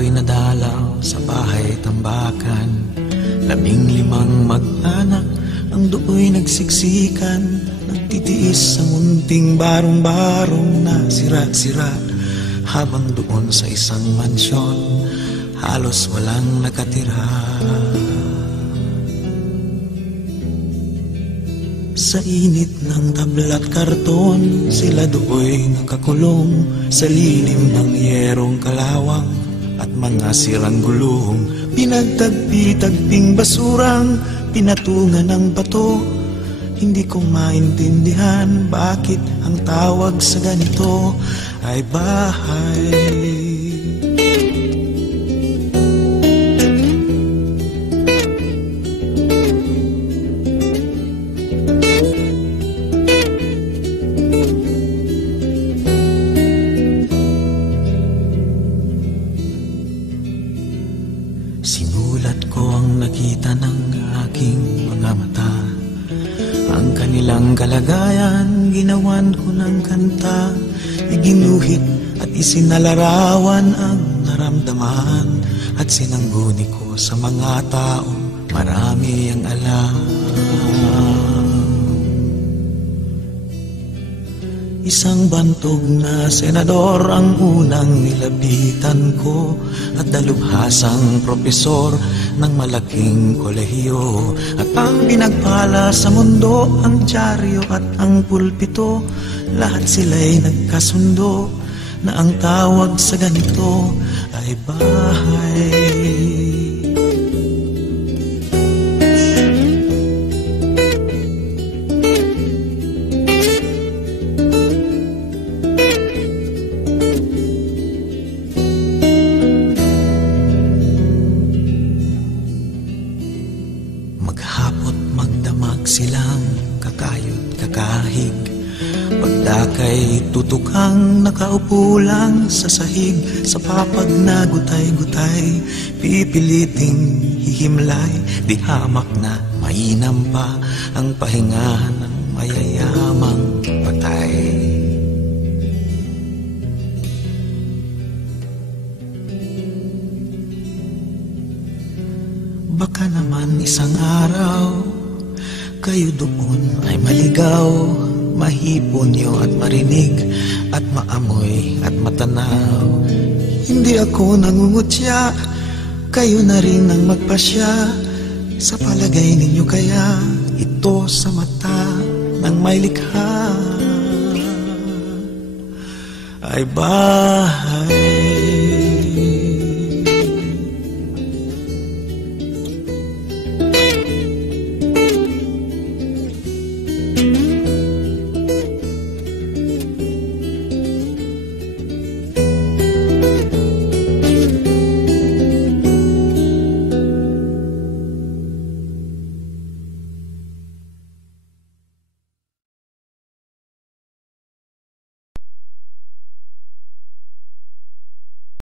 ako'y nadalaw sa bahay tambakan. 15 mag-anak ang do'y nagsiksikan, nagtitiis sa munting barong-barong na sira-sira. Habang doon sa isang mansyon, halos walang nakatira. Sa init ng tabla't karton, sila do'y nakakulong sa lilim ng yerong kalawang at mga sirang gulong. Pinagtagpi-tagping basurang pinatungan ng bato. Hindi ko maintindihan bakit ang tawag sa ganito ay bahay. Sinulat ko ang nakita ng aking mga mata. Ang kanilang kalagayan, ginawan ko ng kanta. Iginuhit at isinalarawan ang naramdaman. At sinangguni ko sa mga taong marami ang alam. Isang bantog na senador ang unang nilapitan ko, at dalubhasang propesor ng malaking kolehiyo. At ang pinagpala sa mundo, ang dyaryo at ang pulpito, lahat sila'y nagkasundo na ang tawag sa ganito ay bahay. Maghapot magdamag silang kakayod kakahig, pagdakay tutukang nakaupo lang sa sahig. Sa papag na gutay-gutay, pipiliting hihimlay, di hamak na mainam pa ang pahingahan ng mayayamang patay. Baka naman isang araw kayo doon ay maligaw, mahipon niyo at marinig at maamoy at matanaw. Hindi ako nangungutya, kayo na rin ang magpasya. Sa palagay ninyo kaya ito sa mata ng may likha ay bahay.